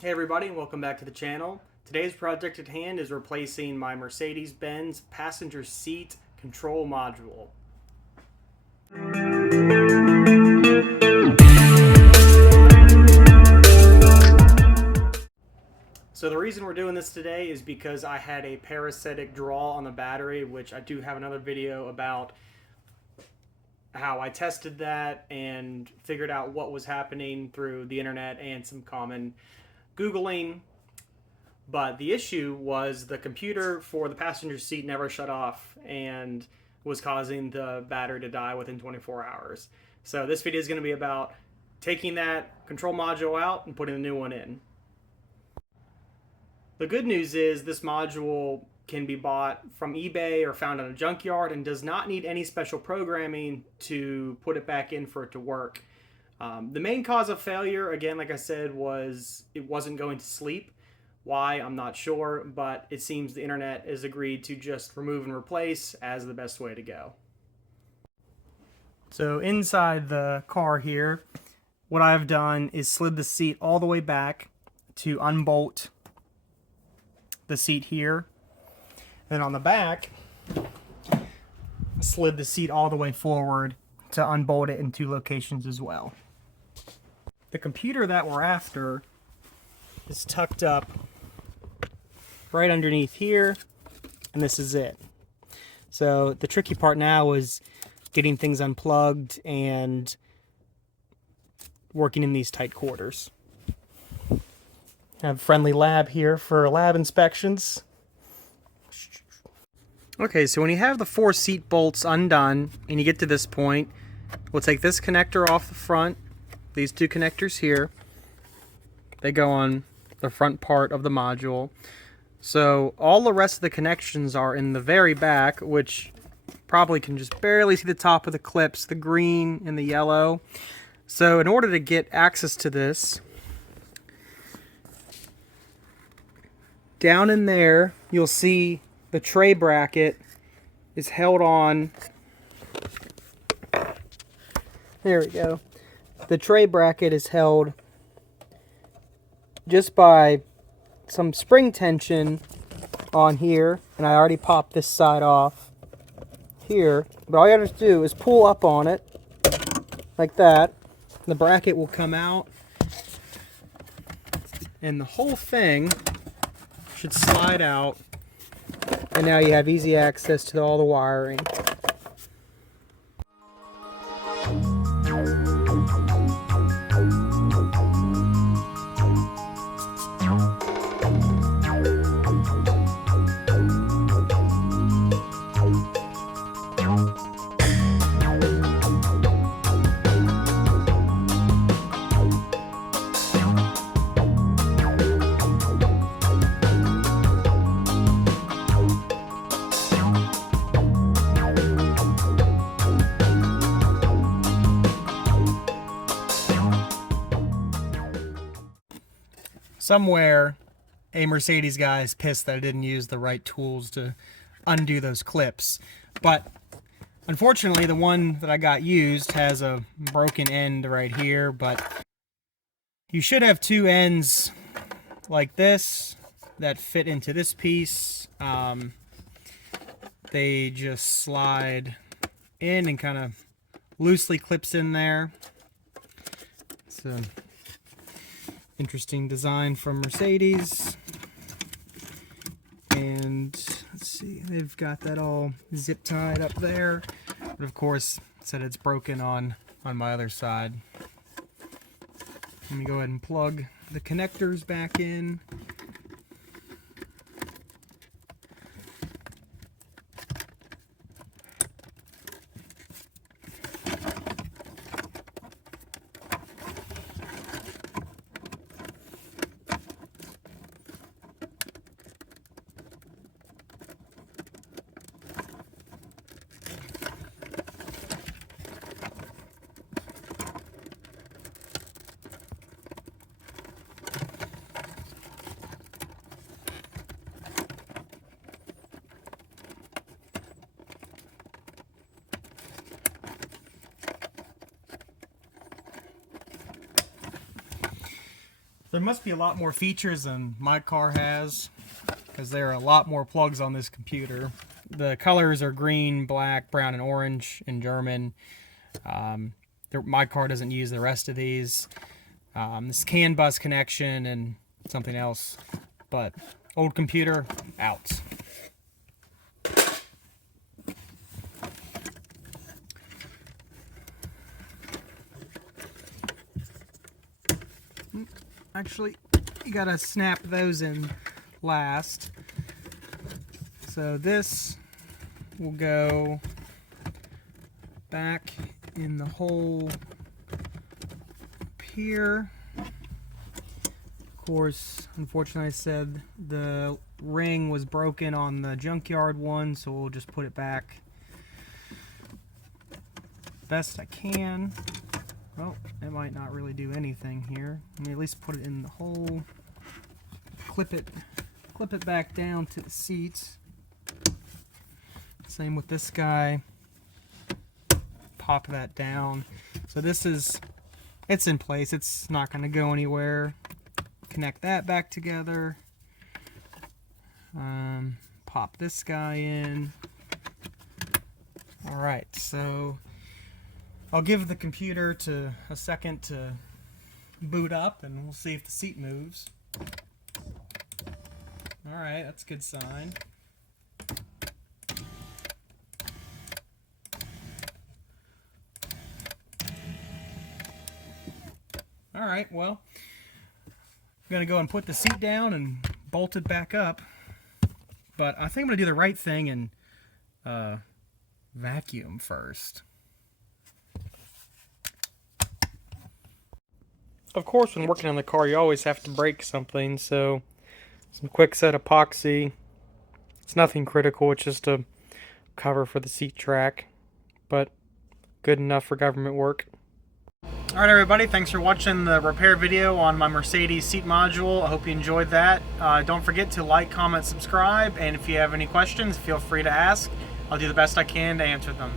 Hey everybody, and welcome back to the channel. Today's project at hand is replacing my Mercedes-Benz passenger seat control module. So the reason we're doing this today is because I had a parasitic draw on the battery, which I do have another video about how I tested that and figured out what was happening through the internet and some common Googling. But the issue was the computer for the passenger seat never shut off and was causing the battery to die within 24 hours. So this video is going to be about taking that control module out and putting a new one in. The good news is this module can be bought from eBay or found in a junkyard and does not need any special programming to put it back in for it to work. The main cause of failure, again, like I said, was it wasn't going to sleep. Why, I'm not sure, but it seems the internet has agreed to just remove and replace as the best way to go. So inside the car here, what I've done is slid the seat all the way back to unbolt the seat here. Then on the back, slid the seat all the way forward to unbolt it in two locations as well. The computer that we're after is tucked up right underneath here, and this is it. So the tricky part now is getting things unplugged and working in these tight quarters. I have a friendly lab here for lab inspections. Okay, so when you have the 4 seat bolts undone and you get to this point, we'll take this connector off the front, these 2 connectors here. They go on the front part of the module. So all the rest of the connections are in the very back, which probably can just barely see the top of the clips, the green and the yellow. So in order to get access to this, down in there you'll see the tray bracket is held on. There we go. The tray bracket is held just by some spring tension on here, and I already popped this side off here, but all you have to do is pull up on it like that. The bracket will come out and the whole thing should slide out, and now you have easy access to all the wiring. Somewhere, a Mercedes guy is pissed that I didn't use the right tools to undo those clips. But unfortunately, the one that I got used has a broken end right here. But you should have 2 ends like this that fit into this piece. They just slide in and kind of loosely clips in there. So interesting design from Mercedes. And let's see, they've got that all zip tied up there, but of course it said it's broken on my other side. Let me go ahead and plug the connectors back in. There must be a lot more features than my car has, because there are a lot more plugs on this computer. The colors are green, black, brown, and orange in German. My car doesn't use the rest of these. This CAN bus connection and something else, but old computer out. Actually, you gotta snap those in last. So this will go back in the hole up here. Of course, unfortunately, I said the ring was broken on the junkyard one, so we'll just put it back best I can. Well, it might not really do anything here. Let me at least put it in the hole. Clip it back down to the seat. Same with this guy. Pop that down. So it's in place. It's not going to go anywhere. Connect that back together. Pop this guy in. All right, so I'll give the computer a second to boot up, and we'll see if the seat moves. All right, that's a good sign. All right, well, I'm going to go and put the seat down and bolt it back up. But I think I'm going to do the right thing and vacuum first. Of course, when working on the car, you always have to break something, so some quick set epoxy. It's nothing critical, it's just a cover for the seat track, but good enough for government work. Alright everybody, thanks for watching the repair video on my Mercedes seat module. I hope you enjoyed that. Don't forget to like, comment, subscribe, and if you have any questions, feel free to ask. I'll do the best I can to answer them.